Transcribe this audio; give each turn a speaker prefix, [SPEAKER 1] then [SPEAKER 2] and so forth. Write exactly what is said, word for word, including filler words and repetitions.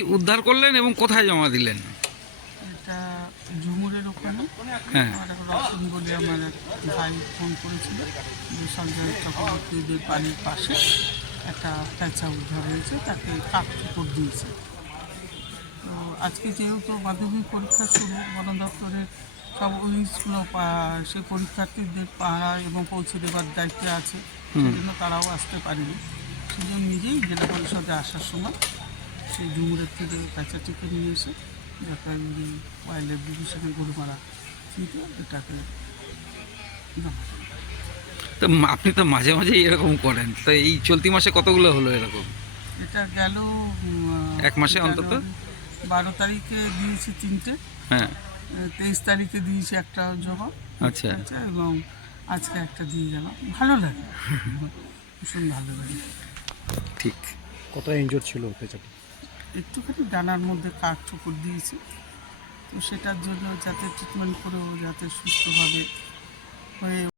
[SPEAKER 1] উদ্ধার করলেন এবং কোথায় জমা দিলেন?
[SPEAKER 2] এটা ঝুমুরের ওখানে
[SPEAKER 1] হ্যাঁ।
[SPEAKER 2] আমার এক রসুন বলে আমার এক ভাই ফোন করেছিল যে সঞ্জয় চক্রবর্তীদের বাড়ির পাশে একটা প্যাঁচা উদ্ধার হয়েছে, তাকে কাক ঠোকর দিয়েছে। তো আজকে যেহেতু মাধ্যমিক পরীক্ষা শুরু, বন দপ্তরের সব উইংসগুলো সেই পরীক্ষার্থীদের পাড়া এবং পৌঁছে দেওয়ার দায়িত্বে আছে, সেই জন্য তারাও আসতে পারেনি। সেই জন্য নিজেই জেলা পরিষদে আসার সময় সেই ঝুমুরের থেকে প্যাঁচাটিকে নিয়ে এসে জলপাইগুড়ি ওয়াইল্ড লাইফ ডিভিশনে গরুমারা কিন্তু এটাকে জমা দেয়।
[SPEAKER 1] তো মা- আপনি তো মাঝে মাঝে এরকম করেন, তো এই চলতি মাসে কতগুলো হলো এরকম?
[SPEAKER 2] এটা গেল উম,
[SPEAKER 1] এক মাসে অন্তত?
[SPEAKER 2] জানুয়ারি বারো তারিখে দিয়েছি তিনটে,
[SPEAKER 1] হ্যাঁ।
[SPEAKER 2] তেইশ তারিখে দিয়েছি একটা জবাব,
[SPEAKER 1] আচ্ছা।
[SPEAKER 2] আচ্ছা, এবং আজকে একটা দিয়ে গেলাম। ভালো লাগে, ভীষণ ভালো লাগে।
[SPEAKER 1] ঠিক।
[SPEAKER 3] কতটা ইনজোর ছিল পেঁচাটি?
[SPEAKER 2] একটুখানি ডানার মধ্যে কাক ঠোকর দিয়েছে, তো সেটার জন্য যাতে ট্রিটমেন্ট করেও যাতে সুস্থভাবে হয়ে